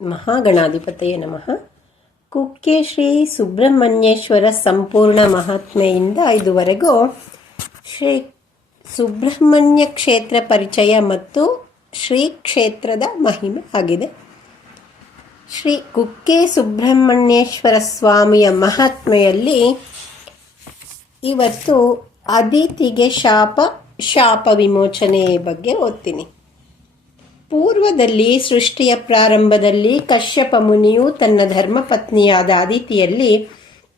ಮಹಾಗಣಾಧಿಪತಯೇ ನಮಃ. ಕುಕ್ಕೆ ಶ್ರೀ ಸುಬ್ರಹ್ಮಣ್ಯೇಶ್ವರ ಸಂಪೂರ್ಣ ಮಹಾತ್ಮೆಯಿಂದ ಇದುವರೆಗೂ ಶ್ರೀ ಸುಬ್ರಹ್ಮಣ್ಯ ಕ್ಷೇತ್ರ ಪರಿಚಯ ಮತ್ತು ಶ್ರೀ ಕ್ಷೇತ್ರದ ಮಹಿಮೆ ಆಗಿದೆ. ಶ್ರೀ ಕುಕ್ಕೆ ಸುಬ್ರಹ್ಮಣ್ಯೇಶ್ವರ ಸ್ವಾಮಿಯ ಮಹಾತ್ಮೆಯಲ್ಲಿ ಇವತ್ತು ಅದಿತಿಗೆ ಶಾಪ ವಿಮೋಚನೆ ಬಗ್ಗೆ ಓದ್ತೀನಿ. ಪೂರ್ವದಲ್ಲಿ ಸೃಷ್ಟಿಯ ಪ್ರಾರಂಭದಲ್ಲಿ ಕಶ್ಯಪ ಮುನಿಯು ತನ್ನ ಧರ್ಮಪತ್ನಿಯಾದ ಅದಿತಿಯಲ್ಲಿ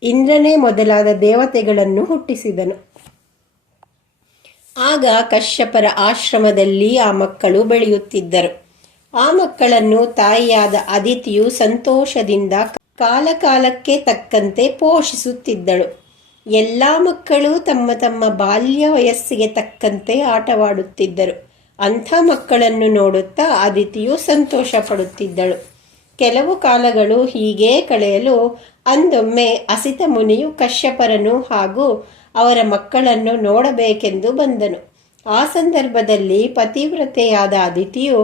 ಇಂದ್ರನೇ ಮೊದಲಾದ ದೇವತೆಗಳನ್ನು ಹುಟ್ಟಿಸಿದನು. ಆಗ ಕಶ್ಯಪರ ಆಶ್ರಮದಲ್ಲಿ ಆ ಮಕ್ಕಳು ಬೆಳೆಯುತ್ತಿದ್ದರು. ಆ ಮಕ್ಕಳನ್ನು ತಾಯಿಯಾದ ಅದಿತಿಯು ಸಂತೋಷದಿಂದ ಕಾಲಕಾಲಕ್ಕೆ ತಕ್ಕಂತೆ ಪೋಷಿಸುತ್ತಿದ್ದಳು. ಎಲ್ಲ ಮಕ್ಕಳು ತಮ್ಮ ತಮ್ಮ ಬಾಲ್ಯ ವಯಸ್ಸಿಗೆ ತಕ್ಕಂತೆ ಆಟವಾಡುತ್ತಿದ್ದರು. ಅಂಥ ಮಕ್ಕಳನ್ನು ನೋಡುತ್ತಾ ಅದಿತಿಯು ಸಂತೋಷ ಪಡುತ್ತಿದ್ದಳು. ಕೆಲವು ಕಾಲಗಳು ಹೀಗೇ ಕಳೆಯಲು ಅಂದೊಮ್ಮೆ ಅಸಿತ ಮುನಿಯು ಕಶ್ಯಪರನು ಹಾಗೂ ಅವರ ಮಕ್ಕಳನ್ನು ನೋಡಬೇಕೆಂದು ಬಂದನು. ಆ ಸಂದರ್ಭದಲ್ಲಿ ಪತಿವ್ರತೆಯಾದ ಅದಿತಿಯು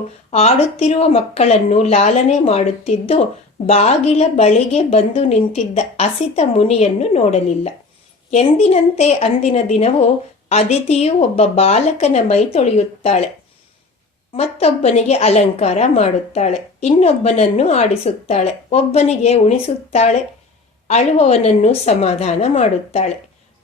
ಆಡುತ್ತಿರುವ ಮಕ್ಕಳನ್ನು ಲಾಲನೆ ಮಾಡುತ್ತಿದ್ದು ಬಾಗಿಲ ಬಳಿಗೆ ಬಂದು ನಿಂತಿದ್ದ ಅಸಿತ ಮುನಿಯನ್ನು ನೋಡಲಿಲ್ಲ. ಎಂದಿನಂತೆ ಅಂದಿನ ದಿನವೂ ಅದಿತಿಯು ಒಬ್ಬ ಬಾಲಕನ ಮೈ ತೊಳೆಯುತ್ತಾಳೆ, ಮತ್ತೊಬ್ಬನಿಗೆ ಅಲಂಕಾರ ಮಾಡುತ್ತಾಳೆ, ಇನ್ನೊಬ್ಬನನ್ನು ಆಡಿಸುತ್ತಾಳೆ, ಒಬ್ಬನಿಗೆ ಉಣಿಸುತ್ತಾಳೆ, ಅಳುವವನನ್ನು ಸಮಾಧಾನ ಮಾಡುತ್ತಾಳೆ,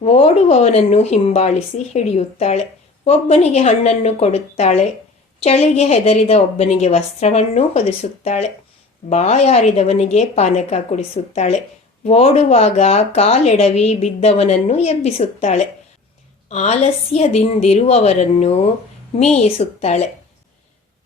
ಓಡುವವನನ್ನು ಹಿಂಬಾಲಿಸಿ ಹಿಡಿಯುತ್ತಾಳೆ, ಒಬ್ಬನಿಗೆ ಹಣ್ಣನ್ನು ಕೊಡುತ್ತಾಳೆ, ಚಳಿಗೆ ಹೆದರಿದ ಒಬ್ಬನಿಗೆ ವಸ್ತ್ರವನ್ನೂ ಹೊದಿಸುತ್ತಾಳೆ, ಬಾಯಾರಿದವನಿಗೆ ಪಾನಕ ಕುಡಿಸುತ್ತಾಳೆ, ಓಡುವಾಗ ಕಾಲೆಡವಿ ಬಿದ್ದವನನ್ನು ಎಬ್ಬಿಸುತ್ತಾಳೆ, ಆಲಸ್ಯದಿಂದಿರುವವರನ್ನು ಮೀಯಿಸುತ್ತಾಳೆ,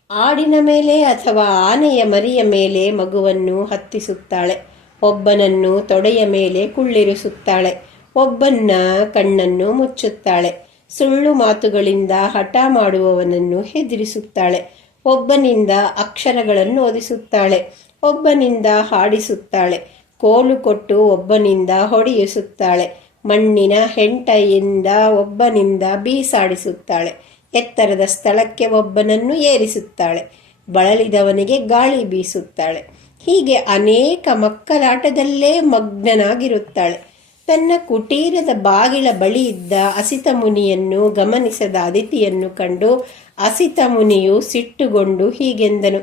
ಆಡಿನ ಮೇಲೆ ಅಥವಾ ಆನೆಯ ಮರಿಯ ಮೇಲೆ ಮಗುವನ್ನು ಹತ್ತಿಸುತ್ತಾಳೆ, ಒಬ್ಬನನ್ನು ತೊಡೆಯ ಮೇಲೆ ಕುಳ್ಳಿರಿಸುತ್ತಾಳೆ, ಒಬ್ಬನ ಕಣ್ಣನ್ನು ಮುಚ್ಚುತ್ತಾಳೆ, ಸುಳ್ಳು ಮಾತುಗಳಿಂದ ಹಠ ಮಾಡುವವನನ್ನು ಹೆದರಿಸುತ್ತಾಳೆ, ಒಬ್ಬನಿಂದ ಅಕ್ಷರಗಳನ್ನು ಓದಿಸುತ್ತಾಳೆ, ಒಬ್ಬನಿಂದ ಹಾಡಿಸುತ್ತಾಳೆ, ಕೋಲು ಕೊಟ್ಟು ಒಬ್ಬನಿಂದ ಹೊಡೆಯಿಸುತ್ತಾಳೆ, ಮಣ್ಣಿನ ಹೆಂಟೆಯಿಂದ ಒಬ್ಬನಿಂದ ಬೀಸಾಡಿಸುತ್ತಾಳೆ, ಎತ್ತರದ ಸ್ಥಳಕ್ಕೆ ಒಬ್ಬನನ್ನು ಏರಿಸುತ್ತಾಳೆ, ಬಳಲಿದವನಿಗೆ ಗಾಳಿ ಬೀಸುತ್ತಾಳೆ. ಹೀಗೆ ಅನೇಕ ಮಕ್ಕಳಾಟದಲ್ಲೇ ಮಗ್ನನಾಗಿರುತ್ತಾಳೆ. ತನ್ನ ಕುಟೀರದ ಬಾಗಿಲ ಬಳಿ ಇದ್ದ ಅಸಿತ ಮುನಿಯನ್ನು ಗಮನಿಸದ ಅದಿತಿಯನ್ನು ಕಂಡು ಅಸಿತ ಮುನಿಯು ಸಿಟ್ಟುಗೊಂಡು ಹೀಗೆಂದನು: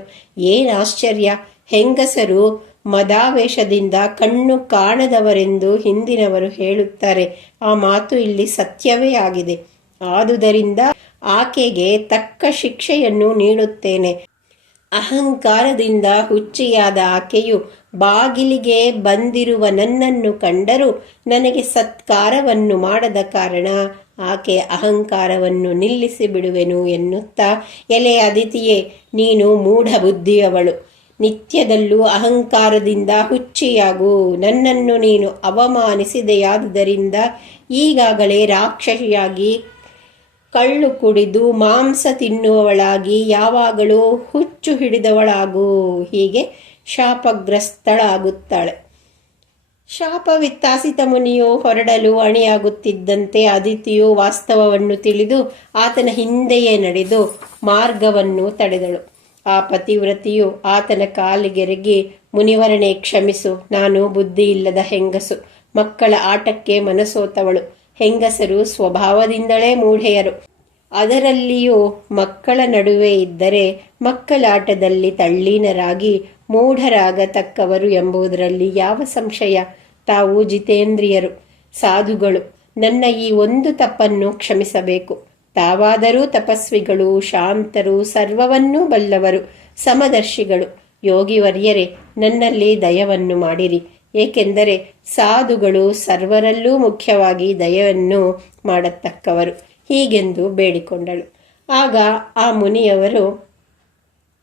ಏನಾಶ್ಚರ್ಯ! ಹೆಂಗಸರು ಮದಾವೇಶದಿಂದ ಕಣ್ಣು ಕಾಣದವರೆಂದು ಹಿಂದಿನವರು ಹೇಳುತ್ತಾರೆ. ಆ ಮಾತು ಇಲ್ಲಿ ಸತ್ಯವೇ ಆಗಿದೆ. ಆದುದರಿಂದ ಆಕೆಗೆ ತಕ್ಕ ಶಿಕ್ಷೆಯನ್ನು ನೀಡುತ್ತೇನೆ. ಅಹಂಕಾರದಿಂದ ಹುಚ್ಚಿಯಾದ ಆಕೆಯು ಬಾಗಿಲಿಗೆ ಬಂದಿರುವ ನನ್ನನ್ನು ಕಂಡರೂ ನನಗೆ ಸತ್ಕಾರವನ್ನು ಮಾಡದ ಕಾರಣ ಆಕೆಯ ಅಹಂಕಾರವನ್ನು ನಿಲ್ಲಿಸಿ ಬಿಡುವೆನು ಎನ್ನುತ್ತಾ, ಎಲೆ ಅದಿತಿಯೇ, ನೀನು ಮೂಢ ಬುದ್ಧಿಯವಳು. ನಿತ್ಯದಲ್ಲೂ ಅಹಂಕಾರದಿಂದ ಹುಚ್ಚಿಯಾಗು. ನನ್ನನ್ನು ನೀನು ಅವಮಾನಿಸಿದೆಯಾದುದರಿಂದ ಈಗಾಗಲೇ ರಾಕ್ಷಸಿಯಾಗಿ, ಕಳ್ಳು ಕುಡಿದು ಮಾಂಸ ತಿನ್ನುವವಳಾಗಿ, ಯಾವಾಗಲೂ ಹುಚ್ಚು ಹಿಡಿದವಳಾಗು. ಹೀಗೆ ಶಾಪಗ್ರಸ್ತಳಾಗುತ್ತಾಳೆ. ಶಾಪವಿತ್ತಾಸಿತ ಮುನಿಯು ಹೊರಡಲು ಅಣಿಯಾಗುತ್ತಿದ್ದಂತೆ ಅದಿತಿಯು ವಾಸ್ತವವನ್ನು ತಿಳಿದು ಆತನ ಹಿಂದೆಯೇ ನಡೆದು ಮಾರ್ಗವನ್ನು ತಡೆದಳು. ಆ ಪತಿವ್ರತಿಯು ಆತನ ಕಾಲಿಗೆರಗಿ, ಮುನಿವರನೇ ಕ್ಷಮಿಸು, ನಾನು ಬುದ್ಧಿ ಇಲ್ಲದ ಹೆಂಗಸು, ಮಕ್ಕಳ ಆಟಕ್ಕೆ ಮನಸೋತವಳು. ಹೆಂಗಸರು ಸ್ವಭಾವದಿಂದಲೇ ಮೂಢೆಯರು. ಅದರಲ್ಲಿಯೂ ಮಕ್ಕಳ ನಡುವೆ ಇದ್ದರೆ ಮಕ್ಕಳಾಟದಲ್ಲಿ ತಲ್ಲೀನರಾಗಿ ಮೂಢರಾಗತಕ್ಕವರು ಎಂಬುದರಲ್ಲಿ ಯಾವ ಸಂಶಯ? ತಾವು ಜಿತೇಂದ್ರಿಯರು, ಸಾಧುಗಳು. ನನ್ನ ಈ ಒಂದು ತಪ್ಪನ್ನು ಕ್ಷಮಿಸಬೇಕು. ತಾವಾದರೂ ತಪಸ್ವಿಗಳು, ಶಾಂತರು, ಸರ್ವವನ್ನೂ ಬಲ್ಲವರು, ಸಮದರ್ಶಿಗಳು. ಯೋಗಿವರ್ಯರೇ, ನನ್ನಲ್ಲಿ ದಯವನ್ನು ಮಾಡಿರಿ. ಏಕೆಂದರೆ ಸಾಧುಗಳು ಸರ್ವರಲ್ಲೂ ಮುಖ್ಯವಾಗಿ ದಯವನ್ನು ಮಾಡತಕ್ಕವರು. ಹೀಗೆಂದು ಬೇಡಿಕೊಂಡಳು. ಆಗ ಆ ಮುನಿಯವರು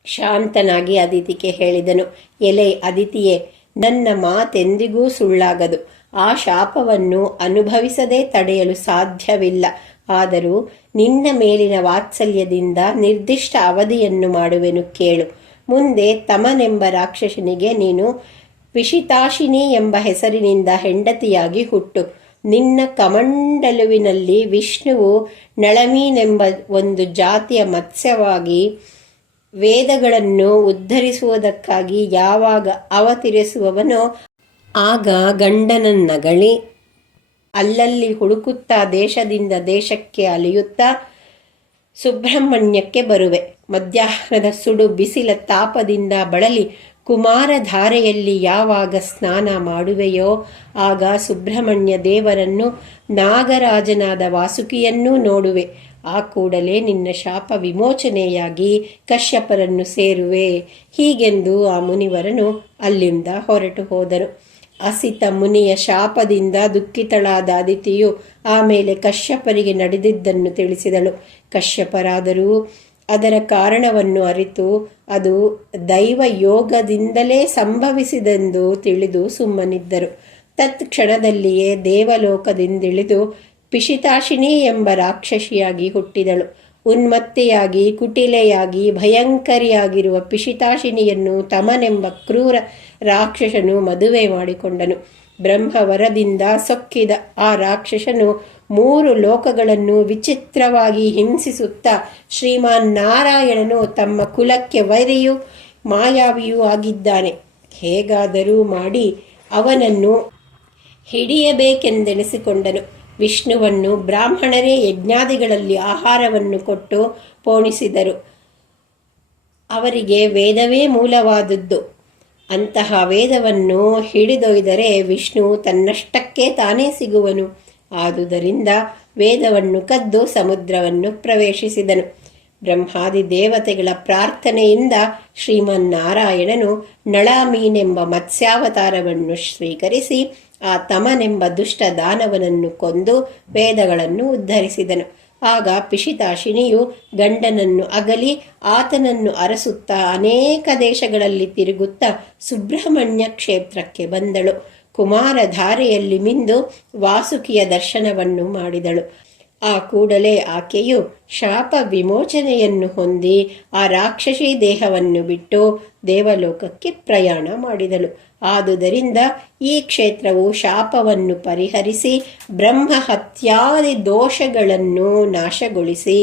ಶಾಂತನಾಗಿ ಅದಿತಿಗೆ ಹೇಳಿದನು: ಎಲೆ ಅದಿತಿಯೇ, ನನ್ನ ಮಾತೆಂದಿಗೂ ಸುಳ್ಳಾಗದು. ಆ ಶಾಪವನ್ನು ಅನುಭವಿಸದೆ ತಡೆಯಲು ಸಾಧ್ಯವಿಲ್ಲ. ಆದರೂ ನಿನ್ನ ಮೇಲಿನ ವಾತ್ಸಲ್ಯದಿಂದ ನಿರ್ದಿಷ್ಟ ಅವಧಿಯನ್ನು ಮಾಡುವೆನು, ಕೇಳು. ಮುಂದೆ ತಮನೆಂಬ ರಾಕ್ಷಸನಿಗೆ ನೀನು ವಿಷಿತಾಶಿನಿ ಎಂಬ ಹೆಸರಿನಿಂದ ಹೆಂಡತಿಯಾಗಿ ಹುಟ್ಟು. ನಿನ್ನ ಕಮಂಡಲುವಿನಲ್ಲಿ ವಿಷ್ಣುವು ನಳಮೀನೆಂಬ ಒಂದು ಜಾತಿಯ ಮತ್ಸ್ಯವಾಗಿ ವೇದಗಳನ್ನು ಉದ್ಧರಿಸುವುದಕ್ಕಾಗಿ ಯಾವಾಗ ಅವತರಿಸುವವನೋ ಆಗ ಗಂಡನನ್ನಗಳಿ ಅಲ್ಲಲ್ಲಿ ಹುಡುಕುತ್ತಾ ದೇಶದಿಂದ ದೇಶಕ್ಕೆ ಅಲೆಯುತ್ತಾ ಸುಬ್ರಹ್ಮಣ್ಯಕ್ಕೆ ಬರುವೆ. ಮಧ್ಯಾಹ್ನದ ಸುಡು ಬಿಸಿಲ ತಾಪದಿಂದ ಬಳಲಿ ಕುಮಾರಧಾರೆಯಲ್ಲಿ ಯಾವಾಗ ಸ್ನಾನ ಮಾಡುವೆಯೋ ಆಗ ಸುಬ್ರಹ್ಮಣ್ಯ ದೇವರನ್ನು, ನಾಗರಾಜನಾದ ವಾಸುಕಿಯನ್ನೂ ನೋಡುವೆ. ಆ ಕೂಡಲೇ ನಿನ್ನ ಶಾಪ ವಿಮೋಚನೆಯಾಗಿ ಕಶ್ಯಪರನ್ನು ಸೇರುವೆ. ಹೀಗೆಂದು ಆ ಮುನಿವರನು ಅಲ್ಲಿಂದ ಹೊರಟು ಹೋದನು. ಅಸಿತ ಮುನಿಯ ಶಾಪದಿಂದ ದುಃಖಿತಳಾದ ಅದಿತಿಯು ಆಮೇಲೆ ಕಶ್ಯಪರಿಗೆ ನಡೆದಿದ್ದನ್ನು ತಿಳಿಸಿದಳು. ಕಶ್ಯಪರಾದರೂ ಅದರ ಕಾರಣವನ್ನು ಅರಿತು ಅದು ದೈವ ಯೋಗದಿಂದಲೇ ಸಂಭವಿಸಿದೆಂದು ತಿಳಿದು ಸುಮ್ಮನಿದ್ದರು. ತತ್ಕ್ಷಣದಲ್ಲಿಯೇ ದೇವಲೋಕದಿಂದಿಳಿದು ಪಿಶಿತಾಶಿನಿ ಎಂಬ ರಾಕ್ಷಸಿಯಾಗಿ ಹುಟ್ಟಿದಳು. ಉನ್ಮತ್ತೆಯಾಗಿ ಕುಟಿಲೆಯಾಗಿ ಭಯಂಕರಿಯಾಗಿರುವ ಪಿಶಿತಾಶಿನಿಯನ್ನು ತಮನೆಂಬ ಕ್ರೂರ ರಾಕ್ಷಸನು ಮದುವೆ ಮಾಡಿಕೊಂಡನು. ಬ್ರಹ್ಮವರದಿಂದ ಸೊಕ್ಕಿದ ಆ ರಾಕ್ಷಸನು 3 ಲೋಕಗಳನ್ನು ವಿಚಿತ್ರವಾಗಿ ಹಿಂಸಿಸುತ್ತಾ ಶ್ರೀಮಾನ್ ನಾರಾಯಣನು ತಮ್ಮ ಕುಲಕ್ಕೆ ವೈರಿಯೂ ಮಾಯಾವಿಯೂ ಆಗಿದ್ದಾನೆ. ಹೇಗಾದರೂ ಮಾಡಿ ಅವನನ್ನು ಹಿಡಿಯಬೇಕೆಂದೆಣಿಸಿಕೊಂಡನು. ವಿಷ್ಣುವನ್ನು ಬ್ರಾಹ್ಮಣರೇ ಯಜ್ಞಾದಿಗಳಲ್ಲಿ ಆಹಾರವನ್ನು ಕೊಟ್ಟು ಪೋಣಿಸಿದರು. ಅವರಿಗೆ ವೇದವೇ ಮೂಲವಾದದ್ದು. ಅಂತಹ ವೇದವನ್ನು ಹಿಡಿದೊಯ್ದರೆ ವಿಷ್ಣು ತನ್ನಷ್ಟಕ್ಕೆ ತಾನೇ ಸಿಗುವನು. ಆದುದರಿಂದ ವೇದವನ್ನು ಕದ್ದು ಸಮುದ್ರವನ್ನು ಪ್ರವೇಶಿಸಿದನು. ಬ್ರಹ್ಮಾದಿ ದೇವತೆಗಳ ಪ್ರಾರ್ಥನೆಯಿಂದ ಶ್ರೀಮನ್ನಾರಾಯಣನು ನಳಾಮೀನೆಂಬ ಮತ್ಸ್ಯಾವತಾರವನ್ನು ಸ್ವೀಕರಿಸಿ ಆ ತಮನೆಂಬ ದುಷ್ಟ ದಾನವನನ್ನು ಕೊಂದು ವೇದಗಳನ್ನು ಉದ್ಧರಿಸಿದನು. ಆಗ ಪಿಶಿತಾಶಿನಿಯು ಗಂಡನನ್ನು ಅಗಲಿ ಆತನನ್ನು ಅರಸುತ್ತಾ ಅನೇಕ ದೇಶಗಳಲ್ಲಿ ತಿರುಗುತ್ತಾ ಸುಬ್ರಹ್ಮಣ್ಯ ಕ್ಷೇತ್ರಕ್ಕೆ ಬಂದಳು. ಕುಮಾರಧಾರೆಯಲ್ಲಿ ಮಿಂದು ವಾಸುಕಿಯ ದರ್ಶನವನ್ನು ಮಾಡಿದಳು. ಆ ಕೂಡಲೇ ಆಕೆಯು ಶಾಪ ವಿಮೋಚನೆಯನ್ನು ಹೊಂದಿ ಆ ರಾಕ್ಷಸಿ ದೇಹವನ್ನು ಬಿಟ್ಟು ದೇವಲೋಕಕ್ಕೆ ಪ್ರಯಾಣ ಮಾಡಿದಳು. ಆದುದರಿಂದ ಈ ಕ್ಷೇತ್ರವು ಶಾಪವನ್ನು ಪರಿಹರಿಸಿ ಬ್ರಹ್ಮ ಹತ್ಯಾದಿ ದೋಷಗಳನ್ನು ನಾಶಗೊಳಿಸಿ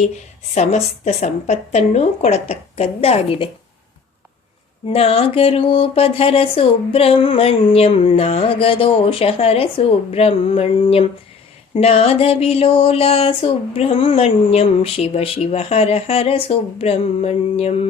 ಸಮಸ್ತ ಸಂಪತ್ತನ್ನೂ ಕೊಡತಕ್ಕದ್ದಾಗಿದೆ. ನಾಗರೂಪಧರ ಸುಬ್ರಹ್ಮಣ್ಯಂ ನಾಗದೋಷಹರ ಸುಬ್ರಹ್ಮಣ್ಯಂ ನಾದವಿಲೋಲ ಸುಬ್ರಹ್ಮಣ್ಯಂ ಶಿವ ಶಿವ ಹರ ಹರ ಸುಬ್ರಹ್ಮಣ್ಯಂ.